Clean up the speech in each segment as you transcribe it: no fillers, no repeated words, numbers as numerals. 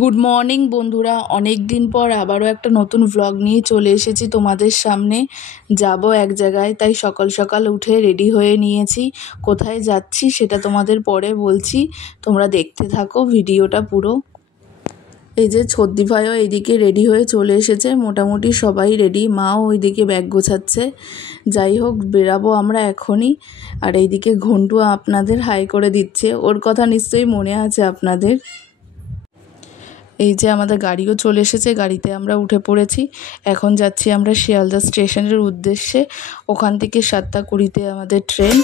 Good morning বন্ধুরা, অনেক দিন পর আবারও একটা নতুন ভ্লগ নিয়ে চলে এসেছি তোমাদের সামনে। যাব এক জায়গায়, তাই সকাল সকাল উঠে রেডি হয়ে নিয়েছি। কোথায় যাচ্ছি সেটা তোমাদের পরে বলছি, তোমরা দেখতে থাকো ভিডিওটা পুরো। এই যে ছদ্দি ভাইও এইদিকে রেডি হয়ে চলে এসেছে, মোটামুটি সবাই রেডি, মাও ওইদিকে ব্যাগ গোছাচ্ছে। যাই হোক, বেরাবো আমরা এখনই। আর এইদিকে ঘন্টু আপনাদের হাই করে দিচ্ছে, ওর কথা নিশ্চয়ই মনে আছে আপনাদের। এই যে আমাদের গাড়িও চলে এসেছে, গাড়িতে আমরা উঠে পড়েছি। এখন যাচ্ছি আমরা শিয়ালদা স্টেশনের উদ্দেশ্যে। ওখান থেকে 7:20-তে আমাদের ট্রেন।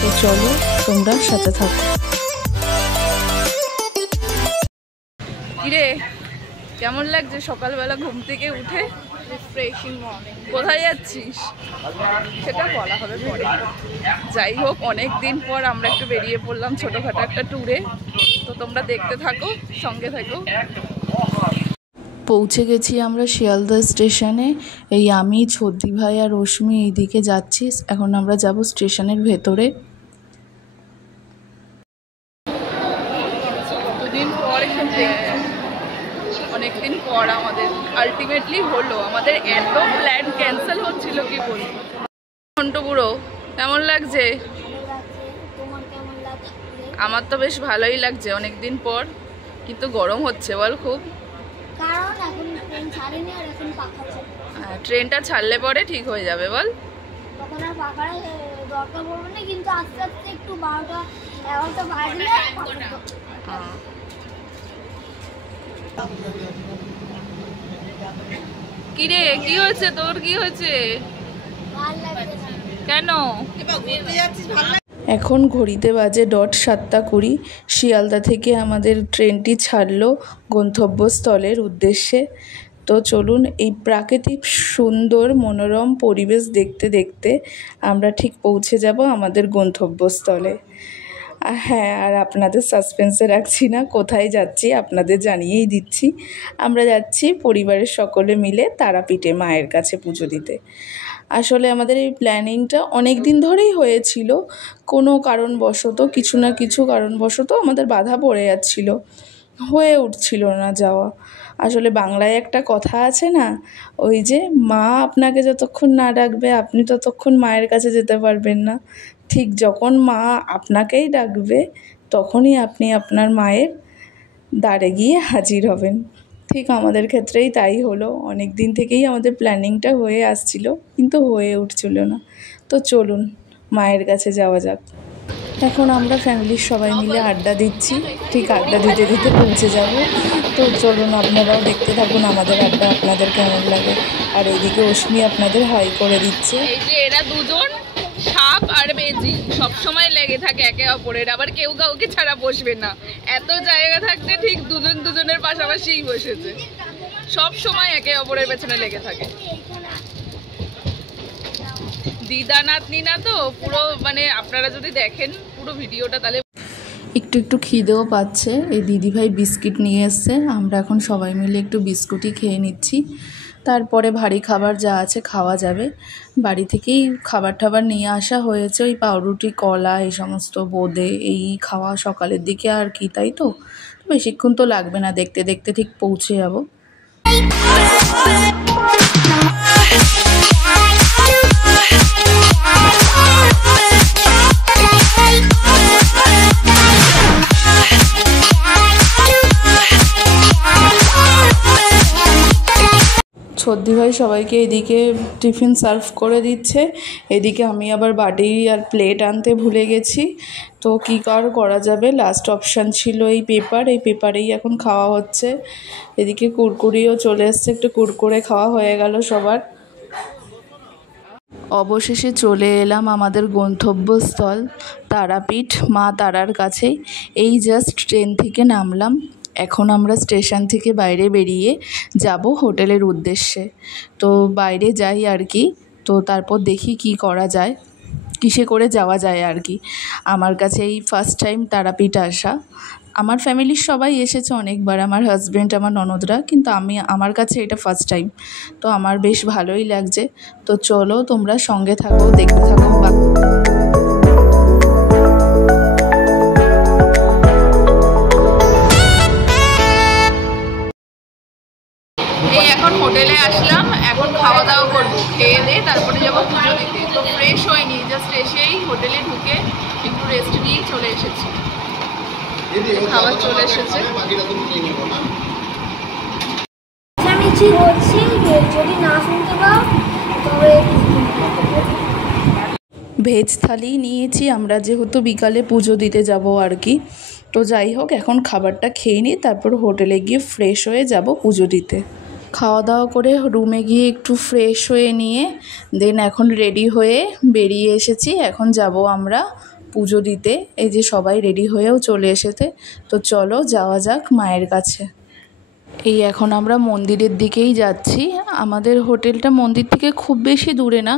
তো চলো তোমরা সাথে থাকো। কিরে, কেমন লাগছে সকালবেলা ঘুম থেকে উঠে? Refreshing morning. কোথায় যাচ্ছিস সেটা বলা হবে পরে। যাই হোক, অনেক দিন পর আমরা একটু বেরিয়ে পড়লাম ছোটোখাটো একটা ট্যুরে। তো তোমরা দেখতে থাকো, সঙ্গে থাকো। পৌঁছে গেছি আমরা শিয়ালদা স্টেশনে। এই আমি, ছদ্দি ভাই আর রশ্মি এইদিকে যাচ্ছি। এখন আমরা যাব স্টেশনের ভেতরে। দুদিন পর, অনেকদিন পর আমাদের আলটিমেটলি হলো। আমাদের এত প্ল্যান ক্যান্সেল হচ্ছিল কি বলি। ঘন্টু বুড়ো, কেমন লাগছে? আমার তো বেশ ভালোই লাগছে অনেকদিন পর, কিন্তু গরম হচ্ছে বল খুব। ট্রেনটা ছাড়লে পরে ঠিক হয়ে যাবে বল। কিরে, কি হয়েছে তোর? কি হয়েছে? কেন? এখন ঘড়িতে বাজে 7:20। শিয়ালদা থেকে আমাদের ট্রেনটি ছাড়লো গন্তব্যস্থলের উদ্দেশ্যে। তো চলুন, এই প্রাকৃতিক সুন্দর মনোরম পরিবেশ দেখতে দেখতে আমরা ঠিক পৌঁছে যাব আমাদের গন্তব্যস্থলে। হ্যাঁ, আর আপনাদের সাসপেন্সে রাখছি না, কোথায় যাচ্ছি আপনাদের জানিয়েই দিচ্ছি। আমরা যাচ্ছি পরিবারের সকলে মিলে তারাপীঠে মায়ের কাছে পুজো দিতে। আসলে আমাদের এই প্ল্যানিংটা অনেক দিন ধরেই হয়েছিল, কোনো কারণবশত, কিছু না কিছু কারণবশত আমাদের বাধা পড়ে যাচ্ছিল, হয়ে উঠছিল না যাওয়া। আসলে বাংলায় একটা কথা আছে না, ওই যে মা আপনাকে যতক্ষণ না ডাকবে আপনি ততক্ষণ মায়ের কাছে যেতে পারবেন না। ঠিক যখন মা আপনাকেই ডাকবে তখনই আপনি আপনার মায়ের দ্বারে গিয়ে হাজির হবেন। ঠিক আমাদের ক্ষেত্রেই তাই হলো। অনেক দিন থেকেই আমাদের প্ল্যানিংটা হয়ে আসছিল, কিন্তু হয়ে উঠছিল না। তো চলুন মায়ের কাছে যাওয়া যাক। এখন আমরা ফ্যামিলির সবাই মিলে আড্ডা দিচ্ছি, ঠিক আড্ডা দিতে দিতে পৌঁছে যাব। তো চলুন আপনারাও দেখতে থাকুন আমাদের আড্ডা, আপনাদের কেমন লাগে। আর এইদিকে অশ্মি আপনাদের হাই করে দিচ্ছে। এই যে এরা দুজন সাপ আর বেজি সবসময় লেগে থাকে একে অপরের, আবার কেউ কাউকে ছাড়া বসবে না। এত জায়গা থাকতে ঠিক দুজন দুজনের পাশাপাশিই বসেছে, সব সময় একে অপরের পেছনে লেগে থাকে। দিদা নাতনি না, তো পুরো মানে আপনারা যদি দেখেন পুরো ভিডিওটা তাহলে। একটু একটু খিদেও পাচ্ছে। এই দিদিভাই বিস্কিট নিয়ে এসছে, আমরা এখন সবাই মিলে একটু বিস্কুটই খেয়ে নিচ্ছি। তারপরে ভারী খাবার যা আছে খাওয়া যাবে। বাড়ি থেকেই খাবার টাবার নিয়ে আসা হয়েছে, ওই পাউরুটি, কলা, এই সমস্ত বোঁদে এই খাওয়া সকালের দিকে আর কি। তাই তো বেশিক্ষণ তো লাগবে না, দেখতে দেখতে ঠিক পৌঁছে যাব। ছদ্দি ভাই সবাইকে এদিকে টিফিন সার্ভ করে দিচ্ছে, এদিকে আমি আবার বাটি আর প্লেট আনতে ভুলে গেছি। তো কী করা যাবে, লাস্ট অপশান ছিল এই পেপার, এই পেপারেই এখন খাওয়া হচ্ছে। এদিকে কুরকুরিও চলে এসছে, একটু কুরকুরে খাওয়া হয়ে গেল সবার। অবশেষে চলে এলাম আমাদের গন্তব্যস্থল তারাপীঠ, মা তারার কাছেই। এই জাস্ট ট্রেন থেকে নামলাম। এখন আমরা স্টেশন থেকে বাইরে বেরিয়ে যাব হোটেলের উদ্দেশ্যে। তো বাইরে যাই আর কি, তো তারপর দেখি কি করা যায়, কিসে করে যাওয়া যায় আর কি। আমার কাছে এই ফার্স্ট টাইম তারাপীঠ আসা। আমার ফ্যামিলির সবাই এসেছে অনেকবার, আমার হাজব্যান্ড, আমার ননদরা, কিন্তু আমার কাছে এটা ফার্স্ট টাইম। তো আমার বেশ ভালোই লাগছে। তো চলো তোমরা সঙ্গে থাকো, দেখতে থাকো। এখন হোটেলে আসলাম, এখন খাওয়া দাওয়া করবো, খেয়ে দিয়ে তারপরে যাবো পুজো দিতে। তো ফ্রেশ হয়নি, জাস্ট এসেই হোটেলে ঢুকে একটু রেস্ট নিয়েই চলে এসেছি। খাবার চলে এসেছে। ভেজ থালি নিয়েছি আমরা, যেহেতু বিকালে পুজো দিতে যাব আর কি। তো যাই হোক, এখন খাবারটা খেয়ে নিই, তারপর হোটেলে গিয়ে ফ্রেশ হয়ে যাব পুজো দিতে। খাওয়া দাওয়া করে রুমে গিয়ে একটু ফ্রেশ হয়ে নিয়ে দেন এখন রেডি হয়ে বেরিয়ে এসেছি। এখন যাব আমরা পুজো দিতে। এই যে সবাই রেডি হয়েও চলে এসেছে। তো চলো যাওয়া যাক মায়ের কাছে। এই এখন আমরা মন্দিরের দিকেই যাচ্ছি। আমাদের হোটেলটা মন্দির থেকে খুব বেশি দূরে না,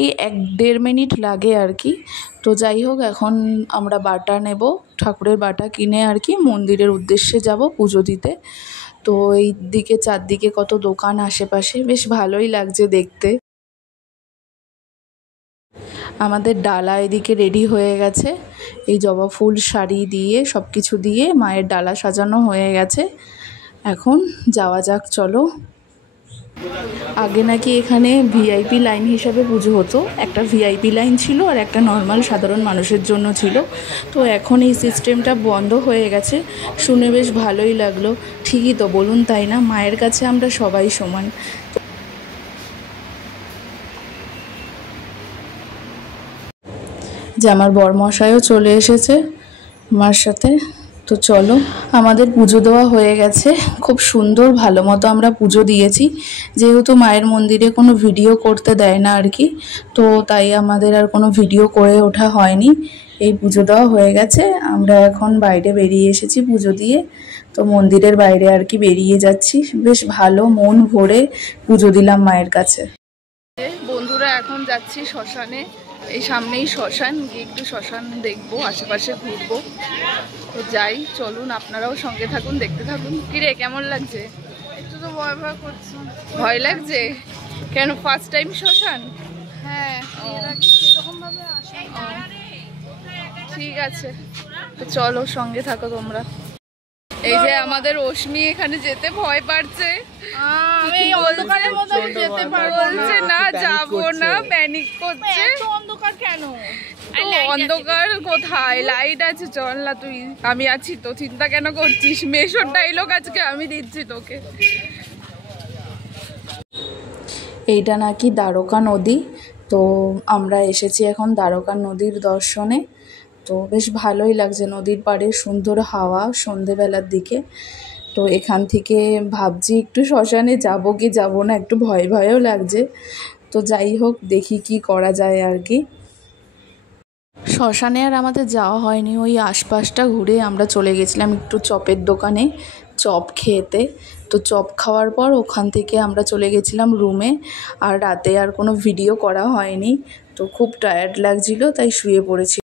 এই 1-1.5 মিনিট লাগে আর কি। তো যাই হোক, এখন আমরা বাটা নেব, ঠাকুরের বাটা কিনে আর কি মন্দিরের উদ্দেশ্যে যাব পুজো দিতে। তো এই দিকে চারদিকে কত দোকান আশেপাশে, বেশ ভালোই লাগছে দেখতে। আমাদের ডালা এদিকে রেডি হয়ে গেছে, এই জবা ফুল শাড়ি দিয়ে সব কিছু দিয়ে মায়ের ডালা সাজানো হয়ে গেছে। এখন যাওয়া যাক, চলো। আগে নাকি এখানে ভিআইপি লাইন হিসাবে পুজো হতো, একটা ভিআইপি লাইন ছিল আর একটা নর্মাল সাধারণ মানুষের জন্য ছিল। তো এখন এই সিস্টেমটা বন্ধ হয়ে গেছে, শুনে বেশ ভালোই লাগলো। ঠিকই তো বলুন, তাই না? মায়ের কাছে আমরা সবাই সমান। যে আমার বরমশাইও চলে এসেছে আমার সাথে। তো চলো, আমাদের পুজো দেওয়া হয়ে গেছে, খুব সুন্দর ভালো মতো আমরা পুজো দিয়েছি। যেহেতু মায়ের মন্দিরে কোনো ভিডিও করতে দেয় না আর কি, তো তাই আমাদের আর কোনো ভিডিও করে ওঠা হয়নি। এই পুজো দেওয়া হয়ে গেছে, আমরা এখন বাইরে বেরিয়ে এসেছি পুজো দিয়ে। তো মন্দিরের বাইরে আর কি বেরিয়ে যাচ্ছি, বেশ ভালো মন ভরে পুজো দিলাম মায়ের কাছে। বন্ধুরা এখন যাচ্ছি শ্মশানে, এই সামনেই শ্মশান, গিয়ে একটু শ্মশান দেখবো, আশেপাশে ঘুরবো। তো যাই, চলুন, আপনারাও সঙ্গে থাকুন, দেখতে থাকুন। কিরে, কেমন লাগছে? একটু তো ভয় ভয় করছে। ভয় লাগছে কেন? ফার্স্ট টাইম শ্মশান? হ্যাঁ, এর আগে সেরকম ভাবে আসে। ঠিক আছে, তো চলো, সঙ্গে থাকো তোমরা। এই যে আমাদের অশ্মি এখানে যেতে ভয় পাচ্ছে। আমি এই অন্ধকারের মধ্যে যেতে পারবো না। বলছে না, যাবো না, প্যানিক করছে। এত অন্ধকার কেন? তো অন্ধকার কোথায়? লাইট আছে, চল না তুই, আমি আছি তো, চিন্তা কেন করছিস? মেশোর ডাইলগ আজকে আমি দিচ্ছি তোকে। এইটা নাকি দ্বারকা নদী। তো আমরা এসেছি এখন দ্বারকা নদীর দর্শনে। তো বেশ ভালোই লাগছে, নদীর পাড়ে সুন্দর হাওয়া সন্ধেবেলার দিকে। তো এখান থেকে ভাবছি একটু শ্মশানে যাবো কি যাবো না, একটু ভয় ভয়ও লাগছে। তো যাই হোক, দেখি কি করা যায় আর কি। শ্মশানে আর আমাদের যাওয়া হয়নি, ওই আশপাশটা ঘুরে আমরা চলে গেছিলাম একটু চপের দোকানে চপ খেতে। তো চপ খাওয়ার পর ওখান থেকে আমরা চলে গেছিলাম রুমে। আর রাতে আর কোনো ভিডিও করা হয়নি, তো খুব টায়ার্ড লাগছিল, তাই শুয়ে পড়েছি।